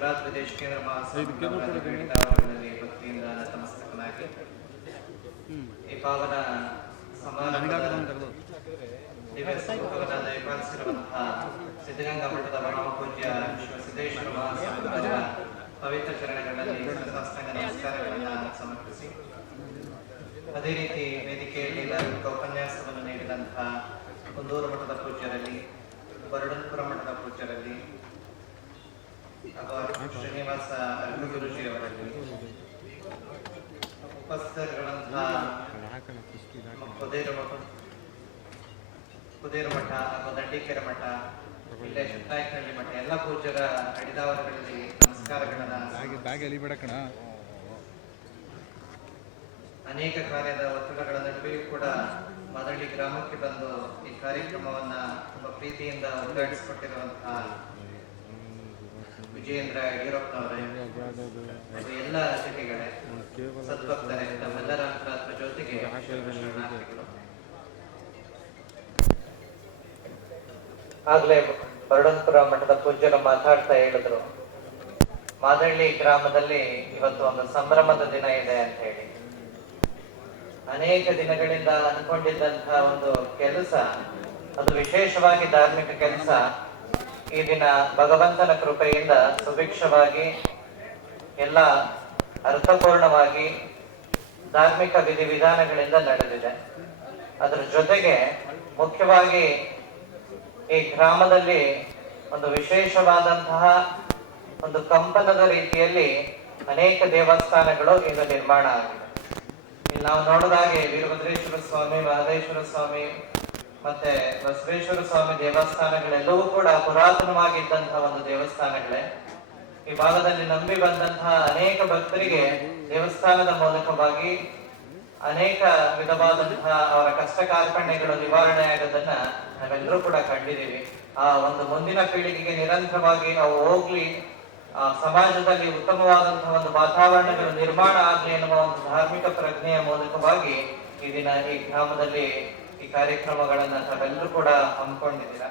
ಶಿವರಾತ್ರಿ ದೇಶಿಕೇಂದ್ರ ಮಹಾಸ್ವಾಮಿಗಳಲ್ಲಿ ಭಕ್ತಿಯಿಂದ ನತಮಸ್ತಕನಾಗಿ ಈ ಪಾವನ ಸಮಾರಂಭದ ದಿವ್ಯ ಸ್ವರೂಪವನ್ನಾದ ಏರ್ಪಡಿಸಿರುವಂತಹ ಸಿದ್ಧಗಂಗಾ ಮಠದ ಪರಮಪೂಜ್ಯ ಶ್ರೀ ಸಿದ್ದೇಶ್ವರ ಮಹಾಸ್ವಾಮಿಗಳ ಪವಿತ್ರ ಚರಣಗಳಲ್ಲಿ ನತಮಸ್ತಕ ನಮಸ್ಕಾರಗಳನ್ನು ಸಮರ್ಪಿಸಿ, ಅದೇ ರೀತಿ ವೇದಿಕೆಯಲ್ಲಿ ಧಾರ್ಮಿಕ ಉಪನ್ಯಾಸವನ್ನು ನೀಡಿದಂತಹ ಕುಂದೂರು ಮಠದ ಪೂಜ್ಯರಲ್ಲಿ, ಬರಡನ್ಪುರ ಮಠದ ಪೂಜ್ಯರಲ್ಲಿ ಹಾಗೂ ಶ್ರೀನಿವಾಸ ಗುರುಜಿಯವರಲ್ಲಿ, ಉಪಸ್ಥಿತರಿರುವಂತಹ ಕುದೇರು ಮಠ ಹಾಗೂ ದಂಡಿಕೆರೆ ಮಠ, ಇಲ್ಲೇ ಶುದ್ಧಾಯಕನಹಳ್ಳಿ ಮಠ ಎಲ್ಲ ಪೂಜ್ಯರ ಅಡಿದಾವರಗಳಲ್ಲಿ ನಮಸ್ಕಾರಗಳನ್ನ. ಅನೇಕ ಕಾರ್ಯದ ಒತ್ತಡಗಳ ನಡುವೆಯೂ ಕೂಡ ಮಾದಳ್ಳಿ ಗ್ರಾಮಕ್ಕೆ ಬಂದು ಈ ಕಾರ್ಯಕ್ರಮವನ್ನ ತುಂಬಾ ಪ್ರೀತಿಯಿಂದ ಉದ್ಘಾಟಿಸಿಕೊಟ್ಟಿರುವಂತಹ ವಿಜಯೇಂದ್ರ ಯಡಿಯೂರಪ್ಪನವರೇ ಹಾಗೂ ಎಲ್ಲ ಅತಿಥಿಗಳೇ, ಸದ್ಭಕ್ತರೇ, ನಮ್ಮೆಲ್ಲರ ಅಂತರಾತ್ಮ ಜ್ಯೋತಿಗೆ ಶರಣಾರ್ಥಿಗಳು. ಆಗ್ಲೇ ಬರಡನ್ಪುರ ಮಠದ ಪೂಜ್ಯರು ಮಾತಾಡ್ತಾ ಹೇಳಿದ್ರು, ಮಾದಳ್ಳಿ ಗ್ರಾಮದಲ್ಲಿ ಇವತ್ತು ಒಂದು ಸಂಭ್ರಮದ ದಿನ ಇದೆ ಅಂತ ಹೇಳಿ. ಅನೇಕ ದಿನಗಳಿಂದ ಅನ್ಕೊಂಡಿದ್ದಂತಹ ಒಂದು ಕೆಲಸ, ಅದು ವಿಶೇಷವಾಗಿ ಧಾರ್ಮಿಕ ಕೆಲಸ, ಈ ದಿನ ಭಗವಂತನ ಕೃಪೆಯಿಂದ ಸುಭಿಕ್ಷವಾಗಿ ಎಲ್ಲ ಅರ್ಥಪೂರ್ಣವಾಗಿ ಧಾರ್ಮಿಕ ವಿಧಿವಿಧಾನಗಳಿಂದ ನಡೆದಿದೆ. ಅದರ ಜೊತೆಗೆ ಮುಖ್ಯವಾಗಿ ಈ ಗ್ರಾಮದಲ್ಲಿ ಒಂದು ವಿಶೇಷವಾದಂತಹ ಒಂದು ಕಂಪನದ ರೀತಿಯಲ್ಲಿ ಅನೇಕ ದೇವಸ್ಥಾನಗಳು ಈಗ ನಿರ್ಮಾಣ ಆಗಿದೆ. ಇಲ್ಲಿ ನಾವು ನೋಡಿದಾಗೆ ವೀರಭದ್ರೇಶ್ವರ ಸ್ವಾಮಿ, ಮಹದೇಶ್ವರ ಸ್ವಾಮಿ ಮತ್ತೆ ಬಸವೇಶ್ವರ ಸ್ವಾಮಿ ದೇವಸ್ಥಾನಗಳೆಲ್ಲವೂ ಕೂಡ ಪುರಾತನವಾಗಿದ್ದಂತಹ ಒಂದು ದೇವಸ್ಥಾನಗಳೇ. ಈ ಭಾಗದಲ್ಲಿ ನಂಬಿ ಬಂದಂತಹ ಅನೇಕ ಭಕ್ತರಿಗೆ ದೇವಸ್ಥಾನದ ಮೂಲಕವಾಗಿ ಅನೇಕ ವಿಧವಾದಂತಹ ಅವರ ಕಷ್ಟ ಕಾರ್ಪಣ್ಯಗಳು ನಿವಾರಣೆ ಆಗೋದನ್ನ ನಾವೆಲ್ಲರೂ ಕೂಡ ಕಂಡಿದ್ದೀವಿ. ಆ ಒಂದು ಮುಂದಿನ ಪೀಳಿಗೆಗೆ ನಿರಂತರವಾಗಿ ಅವು ಹೋಗ್ಲಿ, ಸಮಾಜದಲ್ಲಿ ಉತ್ತಮವಾದಂತಹ ಒಂದು ವಾತಾವರಣಗಳು ನಿರ್ಮಾಣ ಆಗಲಿ ಎನ್ನುವ ಒಂದು ಧಾರ್ಮಿಕ ಪ್ರಜ್ಞೆಯ ಮೂಲಕವಾಗಿ ಈ ದಿನ ಈ ಗ್ರಾಮದಲ್ಲಿ ಈ ಕಾರ್ಯಕ್ರಮಗಳನ್ನ ತಾವೆಲ್ಲರೂ ಕೂಡ ಹಮ್ಮಿಕೊಂಡಿದ್ದೀರಾ.